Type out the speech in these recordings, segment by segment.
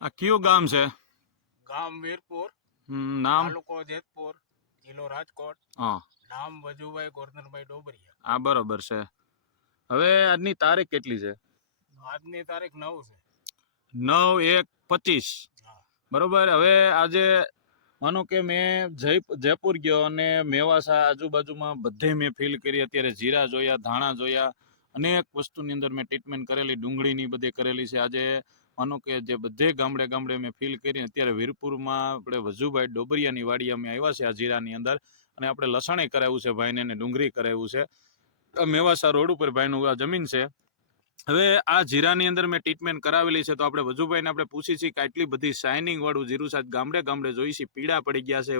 આ કયું ગામ છે? ગામ વીરપુર નામ? તાલુકો જેતપુર જિલ્લો રાજકોટ. હા. નામ વજુભાઈ ગોરધનભાઈ ડોબરિયા. આ બરોબર છે. હવે આજની તારીખ કેટલી છે? આજની તારીખ નવ છે. નવ એક પચીસ. બરોબર. હવે આજે માનો કે મેં જય જયપુર ગયો અને મેવાસા આજુબાજુમાં બધે મેં ફીલ કરી. અત્યારે જીરા જોયા ધાણા જોયા અનેક વસ્તુની અંદર મેં ટ્રીટમેન્ટ કરેલી ડુંગળીની બધી કરેલી છે. આજે માનો કે જે બધે ગામડે ગામડે મેં ફીલ કરી અત્યારે વીરપુરમાં આપણે વજુભાઈ ડોબરિયાની વાડી અમે આવ્યા છે આ જીરાની અંદર અને આપણે લસણે કરાવ્યું છે ભાઈને અને ડુંગળી કરાવ્યું છે. મેવાસા રોડ ઉપર ભાઈનું આ જમીન છે. હવે આ જીરાની અંદર મેં ટ્રીટમેન્ટ કરાવેલી છે તો આપણે વજુભાઈને આપણે પૂછી છીએ કે આટલી બધી શાઇનિંગ વાળું જીરું સાહેબ ગામડે ગામડે જોઈ છે, પીળા પડી ગયા છે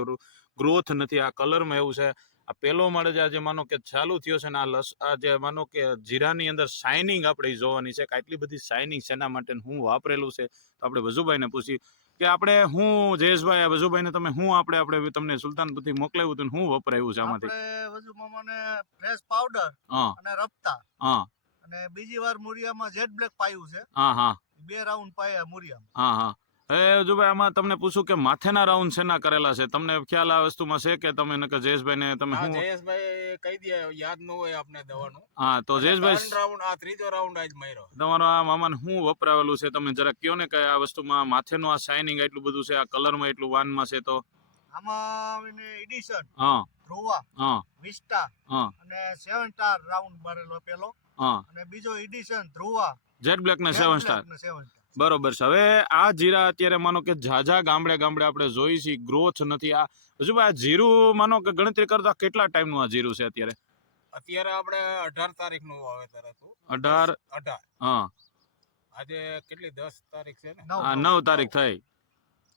ગ્રોથ નથી, આ કલરમાં એવું છે. આ પેલો માળે જે આજે માનો કે ચાલુ થયો છે ને આ લસ આ જે માનો કે જીરાની અંદર શાઇનિંગ આપણે જોવાની છે કે આટલી બધી શાઇનિંગ શેના માટે હું વાપરેલું છે તો આપણે વજુભાઈને પૂછી કે આપણે હું જયેશભાઈ આ વજુભાઈને તમે હું આપણે આપણે તમને સુલતાનપુરથી મોકલાવ્યું હતું હું વપરાયું છે આમાંથી? વજુ મામાને ફ્રેશ પાવડર હા. અને રપ્તા. હા. અને બીજી વાર મુરિયામાં જેટ બ્લેક પાયું છે. હા હા. બે રાઉન્ડ પાયા મુરિયામાં. હા હા. હવે વજુભાઈ આમાં તમને પૂછું કે માથેના રાઉન્ડ શેના કરેલા છે? તમને ખ્યાલ આ વસ્તુમાં છે કે તમે નકર જયેશભાઈને તમે હા જયેશભાઈ કહી દે યાદ ન હોય આપને દવાનું. હા તો જયેશભાઈ રાઉન્ડ આ ત્રીજો રાઉન્ડ આજ માર્યો. તમારો આ મામાને હું વપરાવેલું છે? તમે જરા કયો ને કે આ વસ્તુમાં માથેનું આ શાઇનિંગ એટલું બધું છે આ કલરમાં એટલું વાનમાં છે તો? આમાં એડિશન હા. ધ્રુવા હા. વિસ્ટા હા. અને સેવન સ્ટાર રાઉન્ડ મારેલો પેલો. હા. અને બીજો એડિશન ધ્રુવા. જેટ બ્લેક ને સેવન સ્ટાર બરોબર છે. હવે આ જીરા અત્યારે માનો કે ઝાઝા ગામડે ગામડે આપણે જોઈ છીએ ગ્રોથ નથી આ. હજુ આ જીરું માનો કે ગણતરી કરતા કેટલા ટાઈમનું આ જીરું છે અત્યારે? અત્યારે આપણે અઢાર તારીખનું વાવેતર હતું. અઢાર? અઢાર. હા. આજે કેટલી દસ તારીખ છે ને? હા નવ તારીખ થઈ.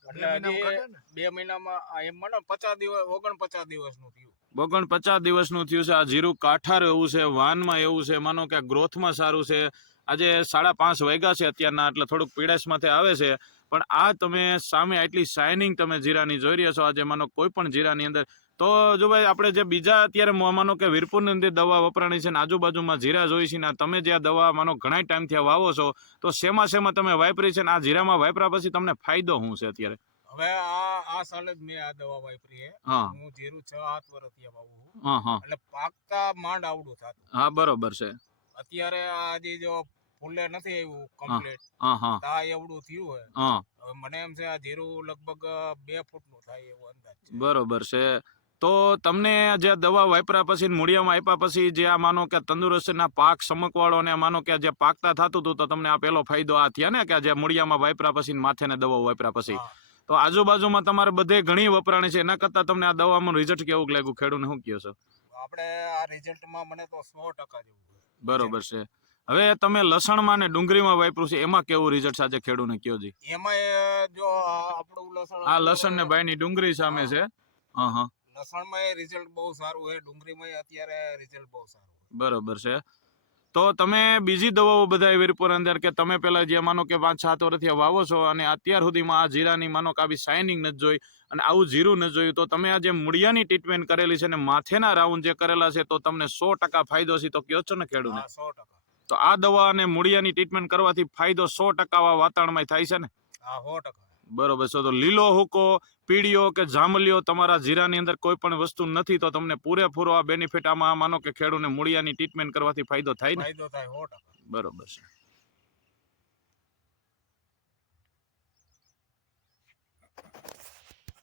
એટલે બે મહિનામાં આ એમ મને પચાસ દિવસ ઓગણ પચાસ દિવસનું થયું. ઓગણ પચાસ દિવસનું થયું છે આ જીરું કાઠાર એવું છે વાનમાં એવું છે માનો કે ગ્રોથમાં સારું છે. આજે સાડા પાંચ વાગ્યા છે અત્યારના એટલે થોડુંક પીડાશમાંથી આવે છે. પણ આ તમે સામે આટલી શાઇનિંગ તમે જીરાની જોઈ રહ્યા છો આજે માનો કોઈ પણ જીરાની અંદર. તો જો ભાઈ આપણે જે બીજા અત્યારે માનો કે વીરપુરની અંદર દવા વપરાણી છે ને આજુબાજુમાં જીરા જોઈ છે ને તમે જે આ દવા માનો ઘણા ટાઈમથી વાવો છો તો શેમાં શેમાં તમે વાપરી છે ને આ જીરામાં વાપરા પછી તમને ફાયદો શું છે અત્યારે? હવે આ આ સાલ જ મેં આ દવા વાપરી છે હું. જીરું છ સાત વર્ષથી વાવું છું. હા હા. એટલે પાકતા માંડ આવડું થતું. હા બરોબર છે. અત્યારે આ હજી જો ફૂલે નથી આવ્યું કમ્પ્લીટ હા હા. તા એવડું થયું હોય. હવે મને એમ છે આ જીરું લગભગ બે ફૂટનું થાય એવો અંદાજ છે. બરોબર છે. તો તમને જે દવા વાપર્યા પછી મૂળિયામાં આપ્યા પછી જે આ માનો કે તંદુરસ્તીના પાક સમકવાળો ને માનો કે જે પાકતા થતું હતું તો તમને આ પેલો ફાયદો આ થયા ને કે જે મૂળિયામાં વાપર્યા પછી માથે ને દવા વાપર્યા પછી? તો આજુબાજુમાં તમારે બધે ઘણી વપરાણી છે. એના કરતા તમને આ દવામાં રિઝલ્ટ કેવું લાગ્યું? ખેડૂતને શું કહો છો? આપણે આ રિઝલ્ટમાં મને તો સો ટકા જેવું. બરોબર છે. હવે તમે લસણમાં ને ડુંગળીમાં વાપર્યું છે એમાં કેવું રિઝલ્ટ સાથે ખેડૂતને કયો જી? એમાં જો આપણું લસણ આ લસણ ને ભાઈની ડુંગળી સામે છે. હા હા લસણમાં એ રિઝલ્ટ બહુ સારું છે ડુંગળીમાં અત્યારે રિઝલ્ટ બહુ સારું બરોબર છે. તો તમે બીજી દવાઓ બધા વીરપુર અંદર કે તમે પેલા જે માનો કે પાંચ સાત વર્ષથી વાવો છો અને અત્યાર સુધીમાં આ જીરાની માનો કે આવી શાઇનિંગ નથી જોઈ અને આવું જીરું નથી જોયું તો તમે આ જે મૂળિયાની ટ્રીટમેન્ટ કરેલી છે ને માથેના રાઉન્ડ જે કરેલા છે તો તમને સો ટકા ફાયદો છે. તો કયો છો ને ખેડૂત સો ટકા. તો આ દવા અને મૂળિયાની ટ્રીટમેન્ટ કરવાથી ફાયદો સો ટકા વાતાવરણમાં થાય છે ને? હા સો ટકા. બરોબર છે તો લીલો હુકો પીળીઓ કે જાંબલીઓ તમારા જીરાની અંદર કોઈ પણ વસ્તુ નથી તો તમને પૂરેપૂરો આ બેનિફિટ આમાં માનો કે ખેડૂને મૂળિયાની ટ્રીટમેન્ટ કરવાથી ફાયદો થાય ને? ફાયદો થાય બરોબર છે.